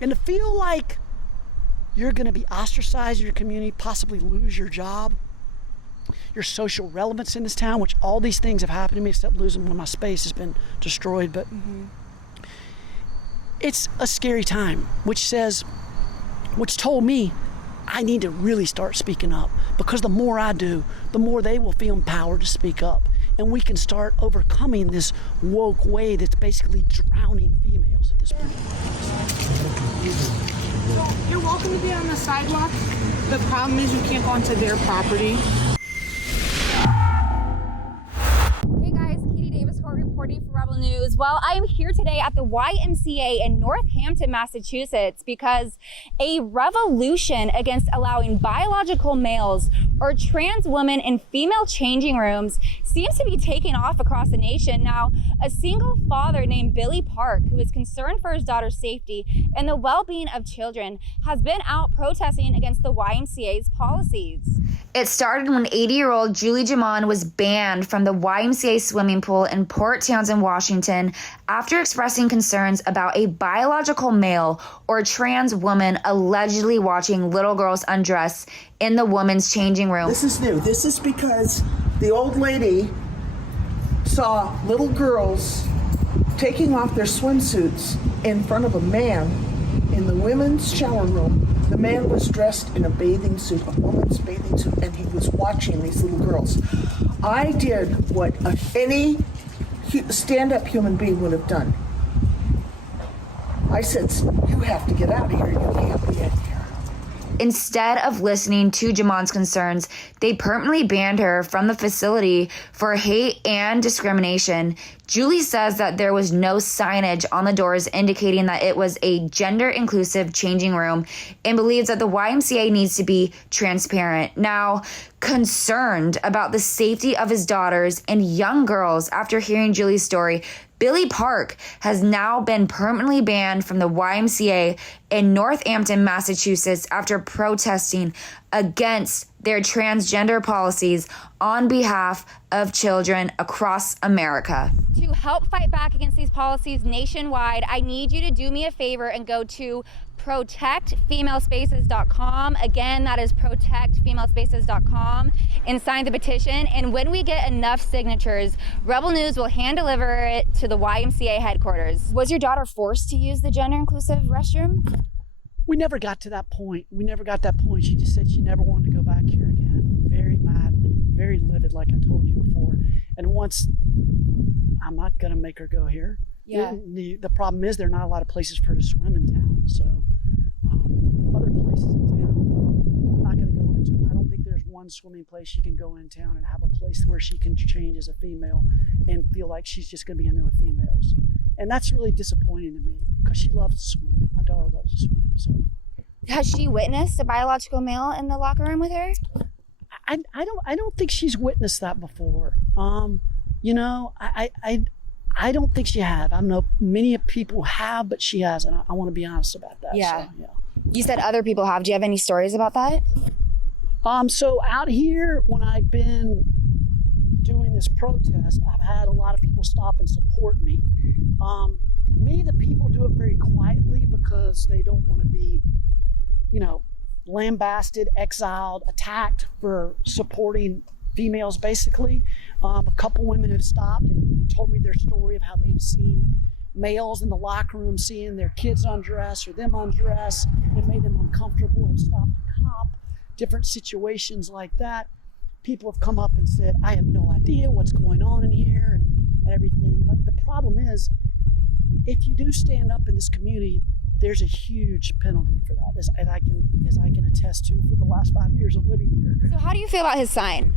And to feel like you're going to be ostracized in your community, possibly lose your job, your social relevance in this town, which all these things have happened to me except losing when my space has been destroyed. But it's a scary time, which told me I need to really start speaking up, because the more I do, the more they will feel empowered to speak up. And we can start overcoming this woke way that's basically drowning females at this point. So you're welcome to be on the sidewalk. The problem is you can't go onto their property. Hey guys, Katie Davis Court reporting for Rebel News. Well, I am here today at the YMCA in Northampton, Massachusetts, because a revolution against allowing biological males or trans women in female changing rooms seems to be taking off across the nation. Now, a single father named Billy Park, who is concerned for his daughter's safety and the well-being of children, has been out protesting against the YMCA's policies. It started when 80-year-old Julie Jamon was banned from the YMCA swimming pool in Port Townsend, Washington, after expressing concerns about a biological male or trans woman allegedly watching little girls undress in the women's changing room. This is new. This is because the old lady saw little girls taking off their swimsuits in front of a man in the women's shower room. The man was dressed in a bathing suit, a woman's bathing suit, and he was watching these little girls. I did what any stand-up human being would have done. I said, you have to get out of here. You can't be in here. Instead of listening to Jamon's concerns, they permanently banned her from the facility for hate and discrimination. Julie says that there was no signage on the doors indicating that it was a gender-inclusive changing room, and believes that the YMCA needs to be transparent. Now, concerned about the safety of his daughters and young girls after hearing Julie's story, Billy Park has now been permanently banned from the YMCA in Northampton, Massachusetts, after protesting against their transgender policies on behalf of children across America. To help fight back against these policies nationwide, I need you to do me a favor and go to protectfemalespaces.com. Again, that is protectfemalespaces.com, and sign the petition. And when we get enough signatures, Rebel News will hand deliver it to the YMCA headquarters. Was your daughter forced to use the gender-inclusive restroom? We never got to that point. She just said she never wanted to go back here again. Very madly, very livid, like I told you before. And once, I'm not going to make her go here. Yeah. The problem is there are not a lot of places for her to swim in town. So other places in town, I'm not going to go into them. I don't think there's one swimming place she can go in town and have a place where she can change as a female and feel like she's just going to be in there with females. And that's really disappointing to me, because she loves to swim. My daughter loves to swim. So, has she witnessed a biological male in the locker room with her? I don't think she's witnessed that before. I don't think she have. I know many people have, but she hasn't. I want to be honest about that. Yeah. So, yeah. You said other people have. Do you have any stories about that? So out here, when I've been doing this protest, I've had a lot of people stop and support me. Many of the people do it very quietly because they don't want to be, lambasted, exiled, attacked for supporting females, basically. A couple women have stopped and told me their story of how they've seen males in the locker room seeing their kids undress or them undress. It made them uncomfortable, have stopped a cop, different situations like that. People have come up and said, I have no idea what's going on in here and everything. Like, the problem is, if you do stand up in this community, there's a huge penalty for that, as I can attest to for the last 5 years of living here. So how do you feel about his sign?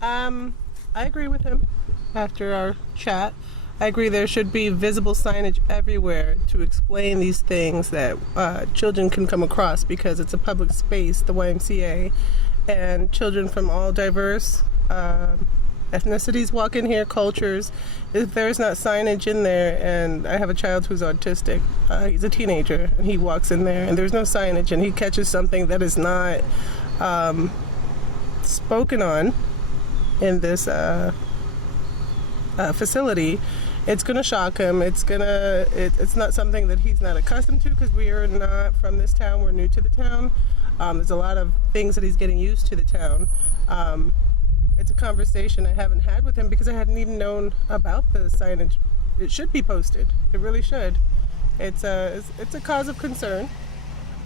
I agree with him after our chat. I agree there should be visible signage everywhere to explain these things that children can come across, because it's a public space, the YMCA, and children from all diverse ethnicities walk in here, cultures. If there's not signage in there, and I have a child who's autistic, he's a teenager, and he walks in there and there's no signage, and he catches something that is not spoken on in this facility, it's going to shock him. It's not something that he's not accustomed to, because we are not from this town. We're new to the town. There's a lot of things that he's getting used to the town. It's a conversation I haven't had with him because I hadn't even known about the signage. It should be posted. It really should. It's a cause of concern.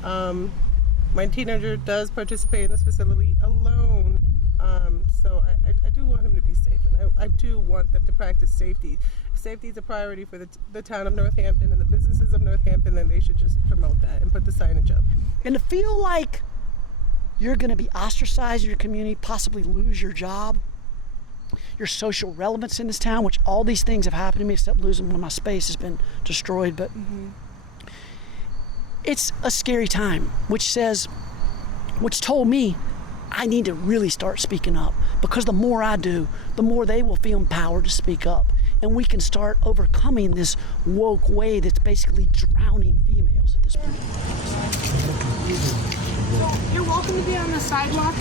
My teenager does participate in this facility alone, so I do want him to be safe, and I do want them to practice safety. If safety is a priority for the town of Northampton and the businesses of Northampton, then they should just promote that and put the signage up. And to feel like you're going to be ostracized in your community, possibly lose your job, your social relevance in this town, which all these things have happened to me except losing when my space has been destroyed. But it's a scary time, which told me I need to really start speaking up, because the more I do, the more they will feel empowered to speak up. And we can start overcoming this woke way that's basically drowning females at this point. You're welcome to be on the sidewalk.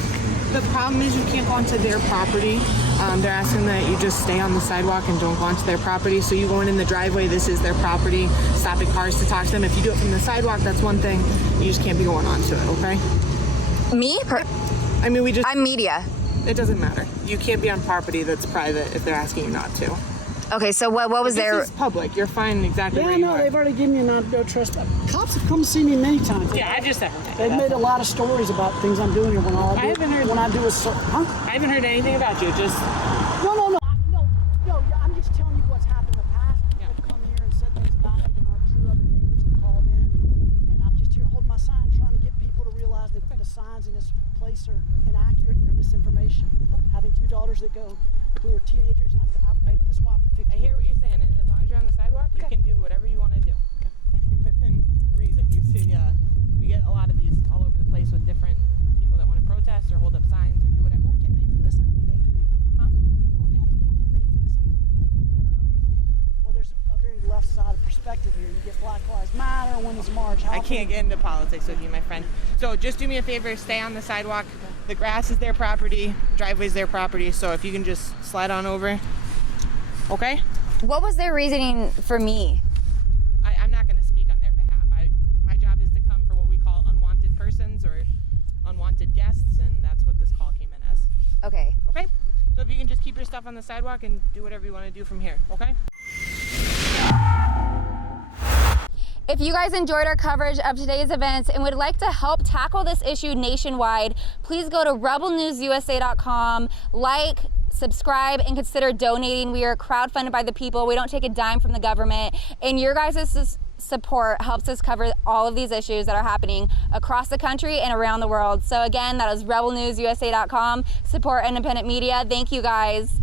The problem is you can't go onto their property. They're asking that you just stay on the sidewalk and don't go onto their property. So you going in the driveway, this is their property, stopping cars to talk to them. If you do it from the sidewalk, that's one thing. You just can't be going onto it, okay? Me? I mean, I'm media. it doesn't matter. You can't be on property that's private if they're asking you not to. Okay, so what was This their... is public. You're fine exactly where Yeah, you no, are. they've already given me a no trespass. Cops have come see me many times. Yeah, I just haven't heard They've that. made a lot of stories about things I'm doing here when I haven't heard- do a huh? I haven't heard anything about you. Just No, I'm just telling you what's happened in the past. People have come here and said things about me that aren't true. Other neighbors have called in, and I'm just here holding my sign, trying to get people to realize that the signs in this place are inaccurate and they're misinformation. Having two daughters who are teenagers, and I've been with this wife for 15 I hear what you're saying, and as long as you're on the sidewalk, you can do whatever you want to do within reason. You see, we get a lot of these all over the place with different people that want to protest or hold up signs or do whatever. You don't get me from this angle, though, do you? Huh? Northampton, you don't get me from this angle, do you? I don't know what you're saying. Well, there's a very left-sided perspective here. You get Black Lives Matter, Women's March. I can't get into politics with you, my friend. So just do me a favor, stay on the sidewalk. The grass is their property, driveway's their property, so if you can just slide on over. Okay? What was their reasoning for me? I'm not going to speak on their behalf. My job is to come for what we call unwanted persons or unwanted guests, and that's what this call came in as. Okay. Okay? So if you can just keep your stuff on the sidewalk and do whatever you want to do from here, okay? If you guys enjoyed our coverage of today's events and would like to help tackle this issue nationwide, please go to rebelnewsusa.com, subscribe, and consider donating. We are crowdfunded by the people. We don't take a dime from the government, and your guys' support helps us cover all of these issues that are happening across the country and around the world. So again, that is rebelnewsusa.com. Support independent media. Thank you guys.